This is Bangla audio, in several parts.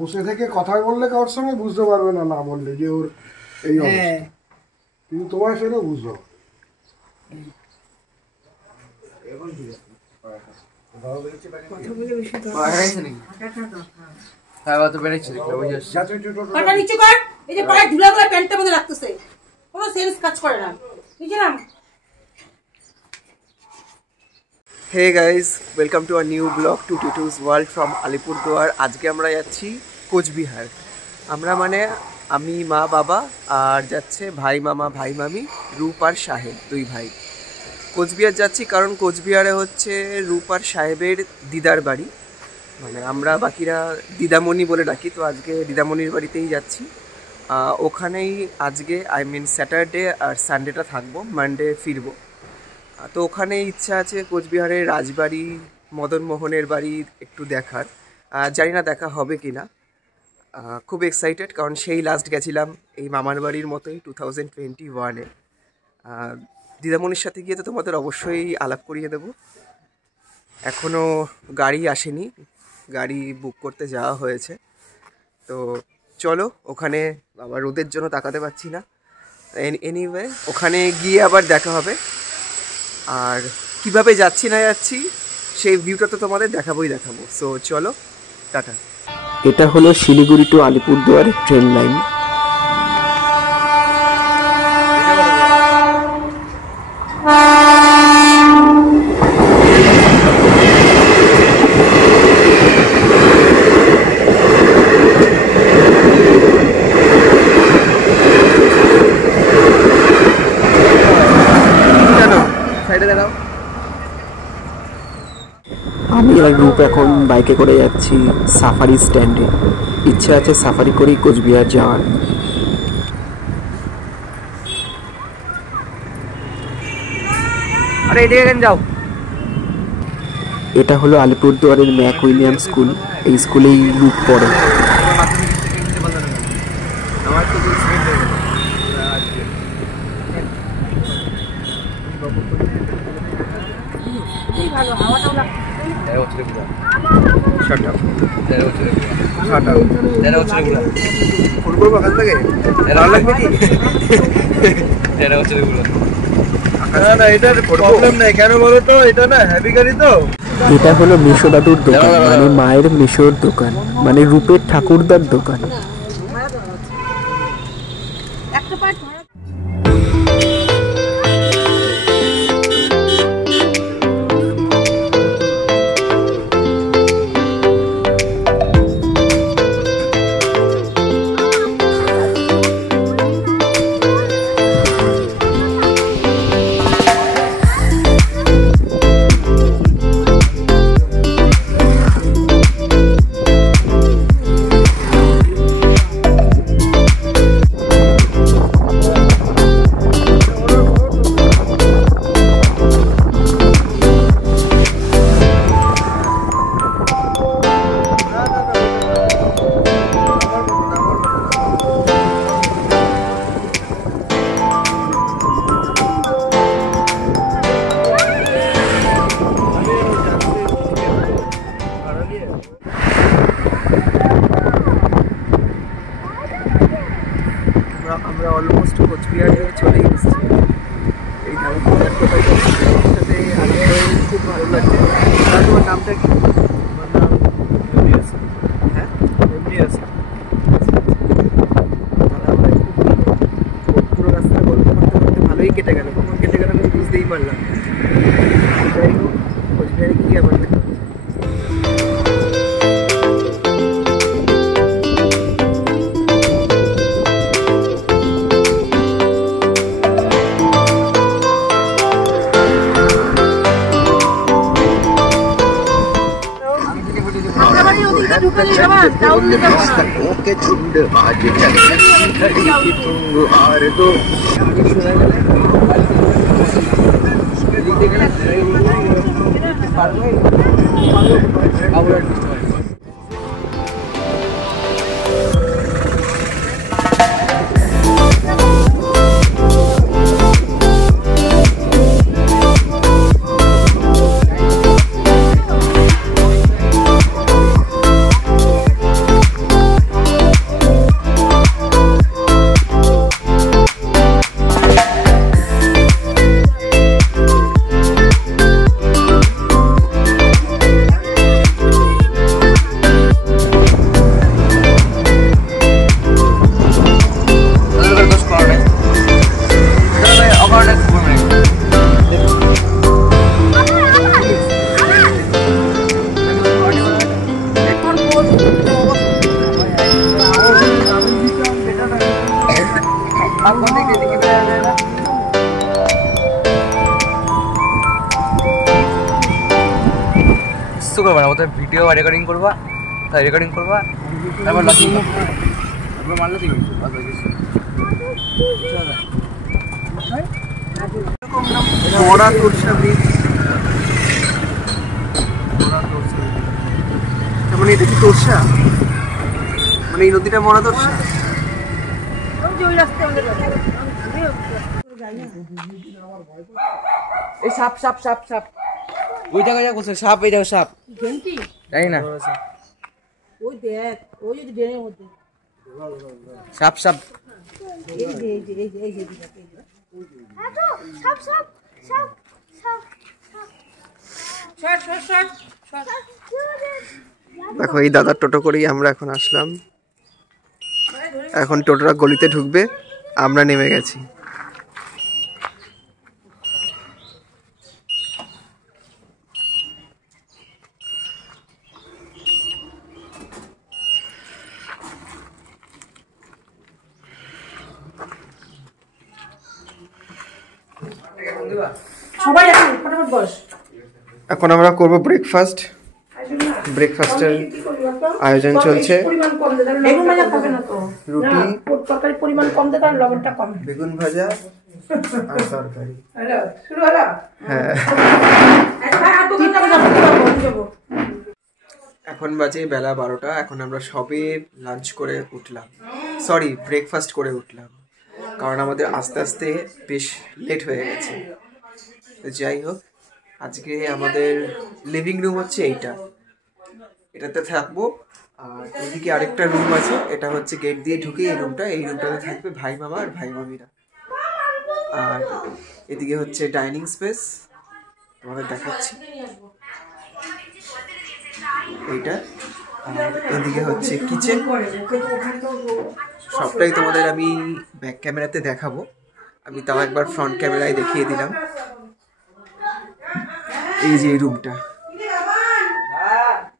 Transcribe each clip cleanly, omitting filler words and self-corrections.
বসে থেকে কথা বললে কারোর সঙ্গে বুঝতে পারবে না, না বললে যে ওর এই অবস্থা, কিন্তু তোমার সেটা বুঝতে হবে। Hey guys, welcome to a new blog to Titu's world from Alipurduar. আজকে আমরা যাচ্ছি কোচবিহার। আমরা মানে আমি, মা, বাবা আর যাচ্ছে ভাই মামা, ভাই মামি, রূপ আর সাহেব, দুই ভাই। কোচবিহার যাচ্ছি কারণ কোচবিহারে হচ্ছে রূপ আর সাহেবের দিদার বাড়ি, মানে আমরা বাকিরা দিদামণি বলে ডাকি। তো আজকে দিদামণির বাড়িতেই যাচ্ছি। ওখানেই আজকে স্যাটারডে আর সানডেটা থাকবো, মানডে ফিরবো। তো ওখানে ইচ্ছা আছে কোচবিহারের রাজবাড়ি, মদনমোহনের বাড়ি একটু দেখার। জানি না দেখা হবে কি না। খুব এক্সাইটেড, কারণ সেই লাস্ট গেছিলাম এই মামার বাড়ির মতোই 2021-এ। দিদামণির সাথে গিয়ে তো তোমাদের অবশ্যই আলাপ করিয়ে দেব। এখনও গাড়ি আসেনি, গাড়ি বুক করতে যাওয়া হয়েছে। তো চলো, ওখানে আবার রোদের জন্য তাকাতে পারছি না। এনিওয়ে, ওখানে গিয়ে আবার দেখা হবে। আর কিভাবে যাচ্ছি না যাচ্ছি সেই ভিউটা তো তোমাদের দেখাবো। সো চলো, টাটা। এটা হলো শিলিগুড়ি টু আলিপুরদুয়ারের ট্রেন লাইন। আমি আর রূপ এখন বাইকে করে যাচ্ছি সাফারি স্ট্যান্ডে। ইচ্ছা আছে সাফারি করেই কোচবিহার যাওয়ার। আরে এদিকে যাও। এটা হলো আলিপুরদুয়ারের ম্যাক উইলিয়াম স্কুল। এই স্কুলেই রূপ পড়ে। এটা হলো মিশো দাদুর দোকান, মানে মায়ের মিশোর দোকান, মানে রূপের ঠাকুরদার দোকান। আমরা অলমোস্ট কোচবিহারে চলে এসেছি। এই সাথে খুব ভালো লাগছে। তোমার নামটা কি? আমার নাম হ্যাঁ পুরো রাস্তা গল্প করতে করতে ভালোই কেটে গেল। কখন কেটে গেল আমি বুঝতেই পারলাম। যাই হোক, কোচবিহারে গিয়ে আবার দেখা হচ্ছে। के झुंड आज घड़ी की तुंग हार दो। কিছু করবা না, ওদের ভিডিও রেকর্ডিং করবা, তাই রেকর্ডিং করবা, তারপর লাকি তারপর মারলে ঠিক মরা তোরসা ব্রিজ। মানে এটা কি তোরসা, মানে এই নদীটা মরা তোরসা? এই সাপ সাপ সাপ সাপ ওই জায়গায় যা করছে সাপ, এই দেখো সাপ, জানি না ওই দেখ, ওই যদি ড্রেনের মধ্যে সাপ সাপ। দেখো এই দাদার টোটো করেই আমরা এখন আসলাম। এখন টোটোটা গলিতে ঢুকবে, আমরা নেমে গেছি। এখন আমরা করব ব্রেকফাস্ট। ব্রেকফাস্টের আয়োজন চলছে। রুটি, তরকারি পরিমাণ কম দে, কারণ লবণটা কম। বেগুন ভাজা আর তরকারি। হ্যাঁ, এখন বাজে বেলা 12টা। এখন আমরা সবে লাঞ্চ করে উঠলাম, সরি ব্রেকফাস্ট করে উঠলাম, কারণ আমাদের আস্তে আস্তে বেশ লেট হয়ে গেছে। যাই হোক, আজকে আমাদের লিভিং রুম হচ্ছে এইটা, এটাতে থাকবো। আর এদিকে আরেকটা রুম আছে, এটা হচ্ছে গেট দিয়ে ঢুকে এই রুমটাতে থাকবে ভাই মামা আর ভাই মামিরা। আর এদিকে হচ্ছে ডাইনিং স্পেস, তোমাদের দেখাচ্ছি এইটা। আর এদিকে হচ্ছে কিচেন। সবটাই তোমাদের আমি ব্যাক ক্যামেরাতে দেখাবো, আমি তাও একবার ফ্রন্ট ক্যামেরায় দেখিয়ে দিলাম। এই যে এই রুমটা,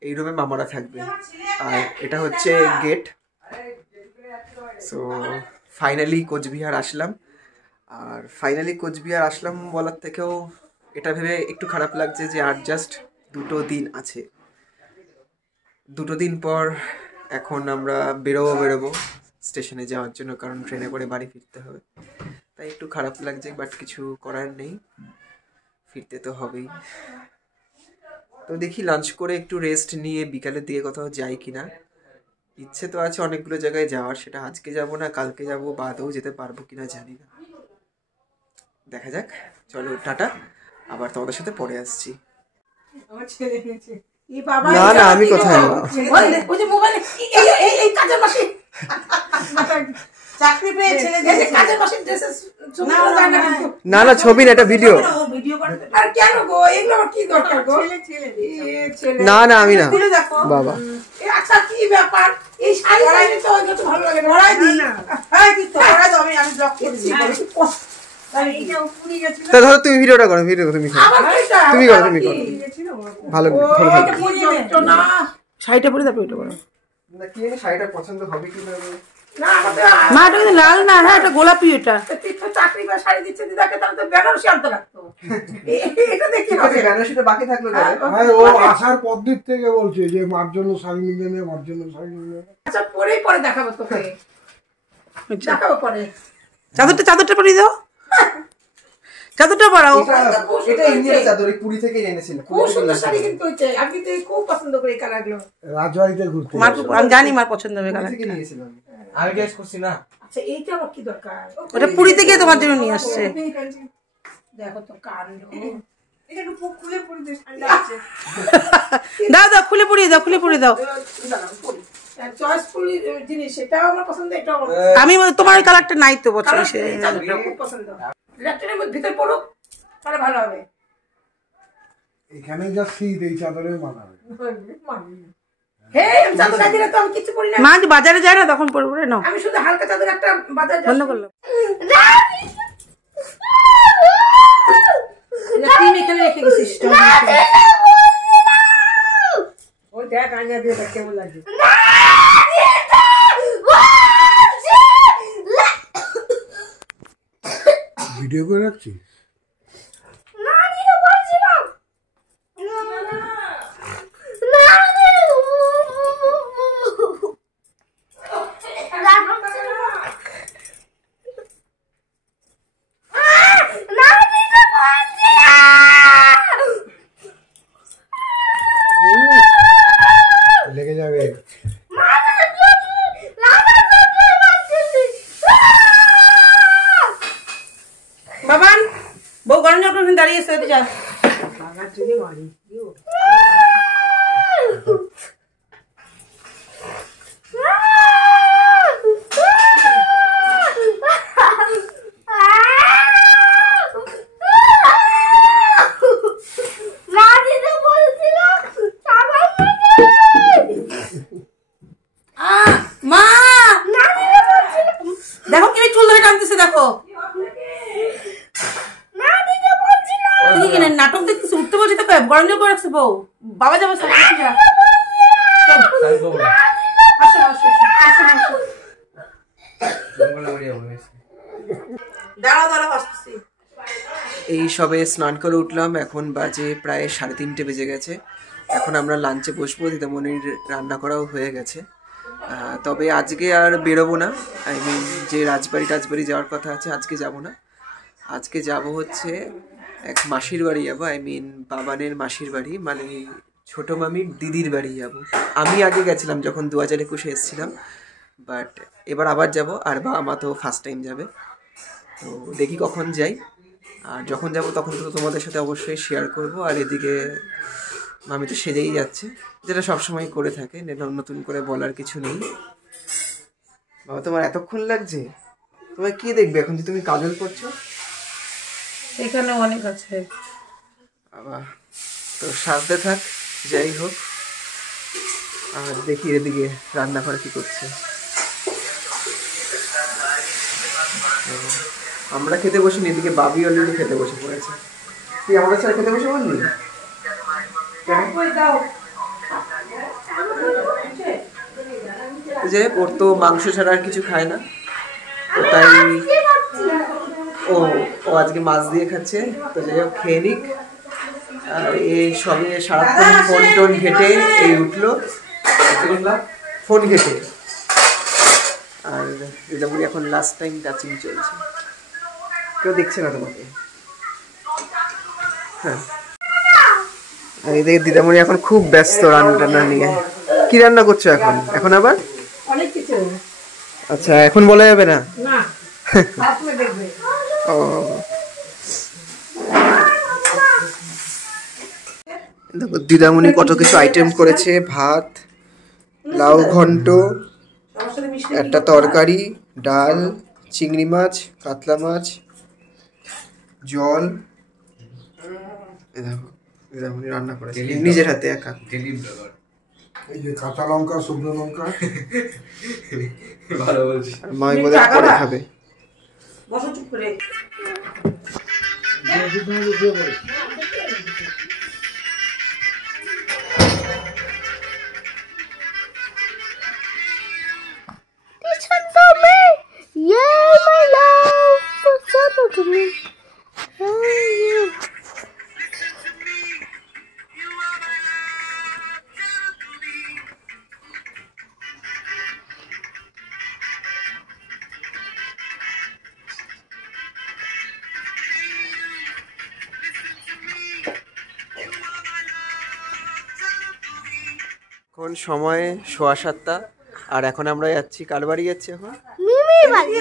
এই রুমে মামারা থাকবে। আর এটা হচ্ছে গেট। সো ফাইনালি কোচবিহার আসলাম। আর ফাইনালি কোচবিহার আসলাম বলার থেকেও এটা ভেবে একটু খারাপ লাগছে যে আর জাস্ট 2 দিন আছে। 2 দিন পর এখন আমরা বেরোবো স্টেশনে যাওয়ার জন্য, কারণ ট্রেনে করে বাড়ি ফিরতে হবে। তাই একটু খারাপ লাগছে, বাট কিছু করার নেই, ফিরতে তো হবেই। তো দেখি লাঞ্চ করে একটু রেস্ট নিয়ে বিকালের দিকে কোথাও যাই কিনা। ইচ্ছে তো আছে অনেকগুলো জায়গায় যাওয়ার, সেটা আজকে যাব না কালকে যাব, বাদেও যেতে পারবো কিনা জানি না, দেখা যাক। চলো টাটা, আবার তোমাদের সাথে পরে আসছি। না না, আমি কোথায় না, না না ছবি না, এটা ভিডিও। না না আমি না, বাবা ধরো তুমি ভিডিওটা করো, ভিডিও তুমি করো, তুমি করো, ভালো শাড়িটা পরে তারপরে ওইটা করো। শাড়িটা পছন্দ হবে কি না, মা এটা কিন্তু লাল না, হ্যাঁ এটা গোলাপি। এটা চাকরি বা শাড়ি দিচ্ছে দিদাকে, তাহলে তো বেনারসি আনতে লাগতো। এটা দেখি হবে, বেনারসিটা বাকি থাকলো। ও আসার পদ্ধতি থেকে বলছে যে মার জন্য শাড়ি নিয়ে নে, মার জন্য শাড়ি নিয়ে নে। আচ্ছা পরেই পরে দেখাবো তোকে, দেখাবো পরে। চাদরটা পরিয়ে দাও, চাদরটা পরাও। এটা ইন্ডিয়ার চাদর, পুরী থেকে এনেছিলাম। খুব সুন্দর শাড়ি কিন্তু হচ্ছে, আমি তো খুব পছন্দ করি এই কালারগুলো। রাজবাড়িতে ঘুরতে আমি জানি মার পছন্দ হবে কালার। আমি গেস করছি না। আচ্ছা এইটা আমার কি দরকার? ওটা পুরী থেকে তোমার জন্য নিয়ে আসছে। দেখো তো কাণ্ড, এটা একটু খুলে পরি দে। দাও দাও, খুলে পরিয়ে দাও, খুলে পরিয়ে দাও। চয়েসফুল জিনিস, এটাও আমার পছন্দ, এটাও আমার আমি তোমার ওই কালারটা নাই তো বছর খুব পছন্দ। ল্যাপটপের মধ্যে ভিতর পড়ুক, তাহলে ভালো হবে। এখানে যা শীত, এই চাদরে মানাবে। মা যে বাজারে যায় না তখন পরবো না, আমি শুধু হালকা চাদর একটা বাজারে বন্ধ করলাম। এখানে রেখে গেছিস, ওই দেখ আইনা দিয়ে কেমন লাগে। ভিডিও করে রাখছি। লেগে যাবে। বাবান বউ গরম জল করে দাঁড়িয়ে এসে যা। মা দেখো কি চুল ধরে টানতেছে, দেখো নাটক দেখতেছে, উঠতে বলছি তো গরম জল করে রাখছে বউ। বাবা যাবো দাঁড়াও দাঁড়াও আসতেছি। এই সবে স্নান করে উঠলাম, এখন বাজে প্রায় 3:30 বেজে গেছে। এখন আমরা লাঞ্চে বসবো, দিদামণির রান্না করাও হয়ে গেছে। তবে আজকে আর বেরোবো না, আই মিন যে রাজবাড়ি যাওয়ার কথা আছে আজকে যাব না। আজকে যাব হচ্ছে এক মাসির বাড়ি যাবো, আই মিন বাবানের মাসির বাড়ি, মানে ছোট মামির দিদির বাড়ি যাব। আমি আগে গেছিলাম যখন 2021-এ এসেছিলাম, বাট এবার আবার যাব। আর বাবা মা তো ফার্স্ট টাইম যাবে, তো দেখি কখন যাই। আর যখন যাব তখন তো তোমাদের সাথে অবশ্যই শেয়ার করব। আর এদিকে মামি তো সেজেই যাচ্ছে, যেটা সবসময় করে থাকে, নতুন করে বলার কিছু নেই। বাবা তোমার এতক্ষণ লাগছে, তোমার কি দেখবে এখন যে তুমি কাজল করছো? এখানে অনেক আছে বাবা, তো সাজতে থাক, যাই হোক। আর দেখি এদিকে রান্না করে কি করছে। আমরা খেতে বসিনি, এদিকে বাবি অলরেডি খেতে বসে পড়েছে। তুই আমাদের সাথে খেতে বসে বললি যে ওর তো মাংস ছাড়া আর কিছু খায় না, তো তাই ও আজকে মাছ দিয়ে খাচ্ছে। তো যাই হোক, খেয়ে নিক। আর এই সবে সারাক্ষণ ফোন টোন ঘেটে এই উঠলো, ফোন ঘেটে। আর দিদামণি এখন লাস্ট টাইম টাচিং চলছে, কেউ দেখছে না তোমাকে। হ্যাঁ, এদিকে দিদামণি এখন খুব ব্যস্ত রান্না নিয়ে। কি রান্না করছো এখন? এখন আবার অনেক কিছু। আচ্ছা, এখন বলা যাবে না? ও দেখো দিদামণি কত কিছু আইটেম করেছে। ভাত, লাউ ঘন্ট, একটা তরকারি, ডাল, চিংড়ি মাছ, কাতলা মাছ, জল। দেখো দিদামণি রান্না করেছে নিজের হাতে একা। এই যে কাঁচা লঙ্কা, শুকনো লঙ্কা, ভালো বলছি। আর মা বোধহয় পরে খাবে। বসো চুপ করে। Listen to me, yeah, my love. Listen to me, yeah. এখন সময় 7:15, আর এখন আমরা যাচ্ছি, কার বাড়ি যাচ্ছি এখন? মিমি বাড়ি।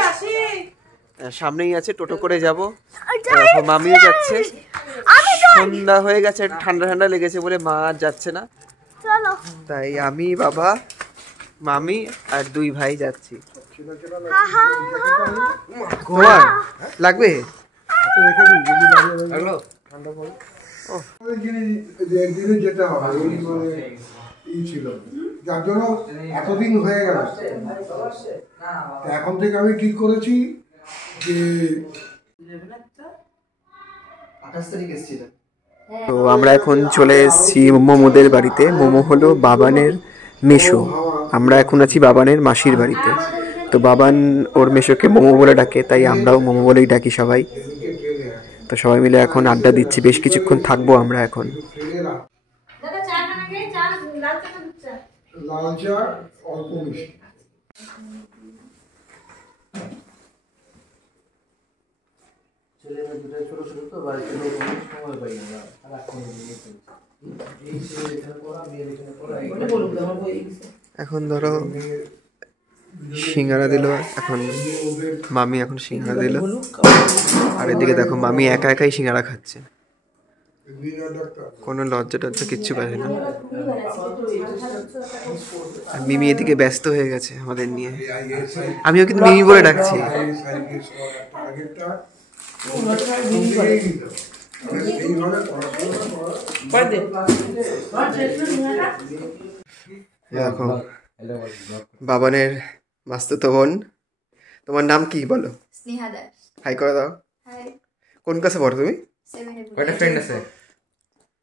সামনেই আছে, টোটো করে যাব। মামিও যাচ্ছে। সন্ধ্যা হয়ে গেছে, ঠান্ডা ঠান্ডা লেগেছে বলে মা আর যাচ্ছে না, চলো। তাই আমি, বাবা, মামি আর 2 ভাই যাচ্ছি। তোমার লাগবে? একদিনে যেতে হবে, ছিল যার জন্য এতদিন হয়ে গেল। এখন থেকে আমি ঠিক করেছি যে 28 তারিখ এসেছিলাম। তো আমরা এখন চলে এসেছি মোমোদের বাড়িতে। মোমো হলো বাবানের মেশো, আমরা এখন আছি বাবানের মাসির বাড়িতে। তো বাবান ওর মেশোকে মোমো বলে ডাকে, তাই আমরাও মোমো বলেই ডাকি সবাই। তো সবাই মিলে এখন আড্ডা দিচ্ছি, বেশ কিছুক্ষণ থাকবো আমরা এখন। লাল চা অল্প মিষ্টি। এখন ধরো সিঙ্গারা দিল, এখন মামি এখন সিঙ্গারা দিল, আর এদিকে দেখো মামি একা একাই সিঙ্গারা খাচ্ছে, কোনো লজ্জা টজ্জা কিচ্ছু পারে না। আর মিমি এদিকে ব্যস্ত হয়ে গেছে আমাদের নিয়ে, আমিও কিন্তু মিমি বলে ডাকছি। দেখো বাবানের মাস্তুতো বোন, তোমার নাম কি বলো? স্নেহা দাস। হাই করে দাও। হাই। কোন ক্লাসে পড়ো তুমি? 7 এ। কয়টা ফ্রেন্ড আছে?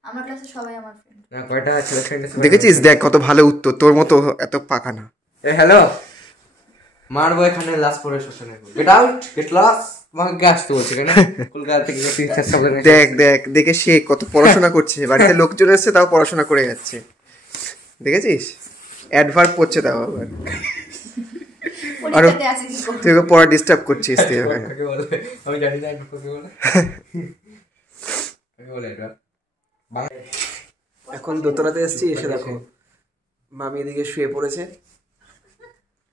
আমার ক্লাসে সবাই আমার ফ্রেন্ড। না কয়টা ছেলে ফ্রেন্ড আছে? দেখেছিস, দেখ কত ভালো উত্তর, তোর মতো এত পাকা না। এ হ্যালো, মারবো এখানে লাস্ট পরে শ্মশানে। Get out, get lost. তোমাকে কে আসতে বলছে কেন? কলকাতা থেকে দেখ দেখ দেখে সে কত পড়াশোনা করছে, বাড়িতে লোকজন এসছে তাও পড়াশোনা করে যাচ্ছে, দেখেছিস? অ্যাডভার্ব পড়ছে তাও আবার। আরো তুই ওকে পড়া ডিস্টার্ব করছিস তুই। কাকে বলে আমি জানি না, কাকে বলে কাকে বলে এটা। এখন দোতলাতে এসেছি, এসে দেখো মামি এদিকে শুয়ে পড়েছে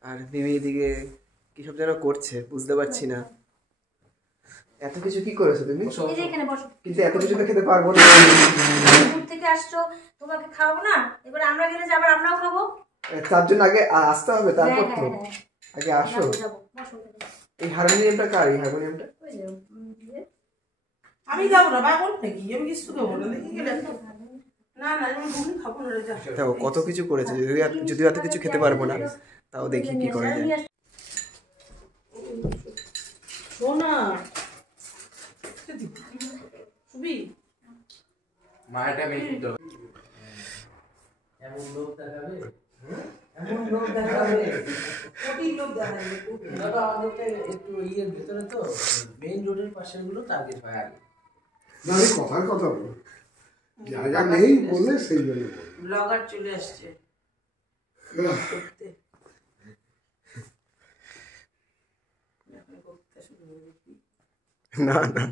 আর মিমি এদিকে কি সব যেন করছে, বুঝতে পারছি না। এত কিছু কি করেছো তুমি? এই যে এখানে বসো। কিন্তু এত কিছু তো খেতে পারবো না। দূর থেকে আসছো, তোমাকে খাওয়াবো না? এবার আমরা গেলে যে আবার আমরাও খাবো। তার জন্য আগে আসতে হবে, তারপর তো আগে আসো। এই হারমোনিয়ামটা কার? এই হারমোনিয়ামটা আমি যাবো না, বাবা বল নাকি আমি কিছু খাবো না, দেখি গেলে না না আমি ঘুম খাবো না রে, যা। দেখো কত কিছু করেছে, যদিও এত কিছু খেতে পারবো না, তাও দেখি কি করা যায়। সোনা সুবি মাটা মেয়ে তো এমন লোক দেখাবে, এমন লোক দেখাবে, কোটি লোক দেখাবে। দাদা আমাদেরটা একটু ইয়ের ভিতরে তো, মেইন রোডের পাশের গুলো টার্গেট হয় আগে। না আমি কথার কথা বল, জায়গা নেই বললে সেই জন্য ব্লগার চলে আসছে। না না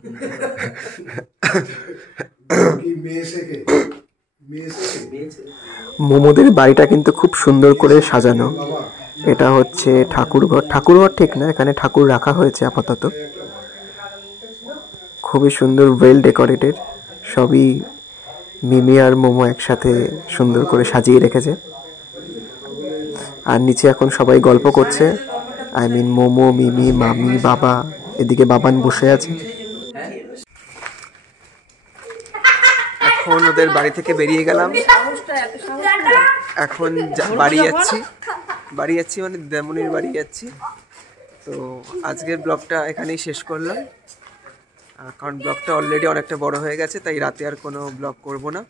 মোমোদের বাড়িটা কিন্তু খুব সুন্দর করে সাজানো। এটা হচ্ছে ঠাকুরঘর, ঠাকুরঘর ঠিক না, এখানে ঠাকুর রাখা হয়েছে আপাতত। খুবই সুন্দর, ওয়েল ডেকোরেটেড, সবই মিমি আর মোমো একসাথে সুন্দর করে সাজিয়ে রেখেছে। আর নিচে এখন সবাই গল্প করছে, আই মিন মোমো, মিমি, মামি, বাবা, এদিকে বাবান বসে আছে। এখন ওদের বাড়ি থেকে বেরিয়ে গেলাম, এখন বাড়ি যাচ্ছি মানে দেমনির বাড়ি যাচ্ছি। তো আজকের ব্লগটা এখানেই শেষ করলাম, কারণ ব্লগটা অলরেডি অনেকটা বড় হয়ে গেছে, তাই রাতে আর কোনো ব্লগ করব না।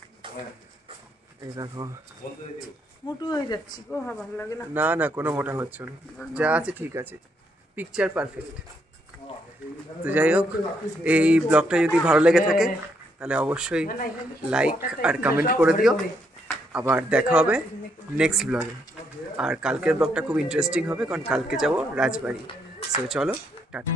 এই দেখো মোটু হয়ে যাচ্ছি গো, ভালো লাগে না। না না কোনো মোটা হচ্ছে না, যা আছে ঠিক আছে, পিকচার পারফেক্ট। তো যাই হোক, এই ব্লগটা যদি ভালো লেগে থাকে তাহলে অবশ্যই লাইক আর কমেন্ট করে দিও। আবার দেখা হবে নেক্সট ব্লগে। আর কালকের ব্লগটা খুব ইন্টারেস্টিং হবে, কারণ কালকে যাব রাজবাড়ি। সো চলো, টাটা।